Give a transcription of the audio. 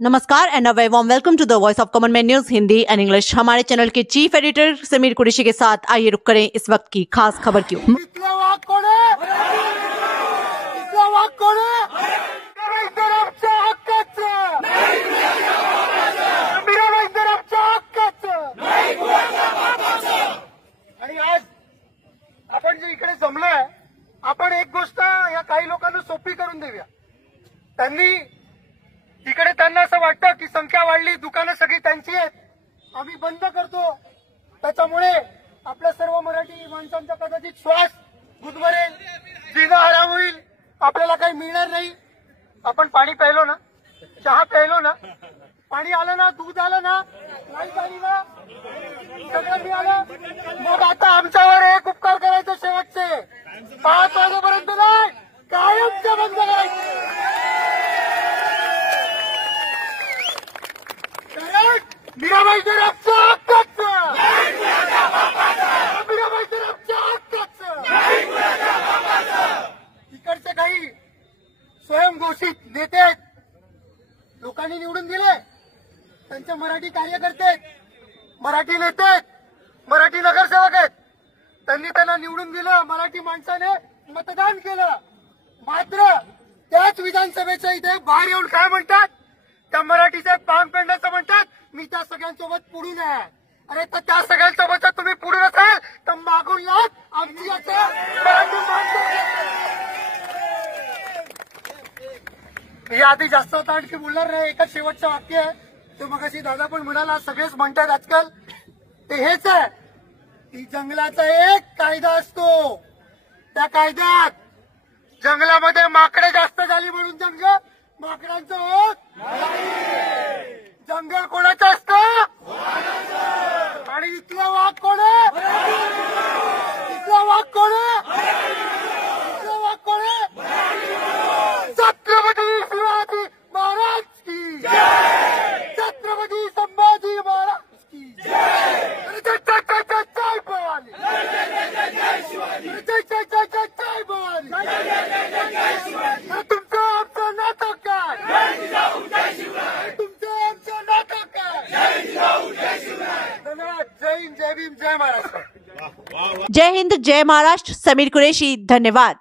नमस्कार and a very warm welcome to the voice of common man news Hindi and English. हमारे channel के chief editor Sameer Qureshi के साथ आइए रुक करें इस वक्त की खास खबर की। आणि आज आपण जे इकडे जमलोय, आपण एक गोष्ट या काही लोकांना सोपी करून देऊया। त्यांना असं वाटतं की संख्या वाढली, दुकानं सगळी त्यांची आहेत, आम्ही बंद करतो, त्याच्यामुळे आपल्या सर्व मराठी माणसांचा कदाचित श्वास गुदमरेल, जीवन आराम होईल, आपल्याला काही मिळणार नाही। आपण पाणी प्यायलो ना, चहा प्यायलो ना, पाणी आलं ना, दूध आलं ना, लाईट आली ना, सगळं मिळालं, मग आता आमच्यावर एक उपकार करायचे शेवटचे 5 वाजेपर्यंत नाही, कायमचं बंद करायचं। मीराबाई तर आमच्या हक्काचं, मीराबाई तर आमच्या हक्काचं। इकडचे काही स्वयंघोषित नेते आहेत, लोकांनी निवडून दिले, त्यांचे मराठी कार्यकर्ते आहेत, मराठी नेते आहेत, मराठी नगरसेवक आहेत, त्यांनी त्यांना निवडून दिलं, मराठी माणसाने मतदान केलं, मात्र त्याच विधानसभेच्या इथे बाहेर येऊन काय म्हणतात, त्या मराठीचे पान पेंडाचं म्हणतात, मी त्या सगळ्यांसोबत पुढून आहे। अरे तर त्या सगळ्यांसोबत तुम्ही पुढून असाल तर मागून लाग आमची मराठी माणसं। मी आधी जास्त होता आणखी बोलणार नाही, एकच शेवटचं वाक्य आहे, ते मगाशी दादा पण म्हणाला, सगळेच म्हणतात आजकाल, ते हेच आहे की जंगलाचा एक कायदा असतो, त्या कायद्यात जंगलामध्ये माकडे जास्त झाली म्हणून माकडांचं होत, जंगल कोणाचं असतं आणि इथला वाघ कोण आहे, इथला वाघ कोण आहे, इथला वाघ कोण आहे, छत्रपती शिवाजी महाराज की जय, छत्रपती संभाजी महाराज की जय, जय जय जय जय जय भवानी, जय जय जय जय जय शिवाजी, जय जय जय जय जय भवानी, जय जय जय जय जय शिवाजी। तुमचं आमचं नातं काय, जय जिजाऊ जय शिवराय, तुमचं आमचं नातं काय, जय जिजाऊ जय शिवराय। धन्यवाद। जय हिंद, जय भीम, जय महाराष्ट्र। जय हिंद, जय महाराष्ट्र। समीर कुरैशी, धन्यवाद।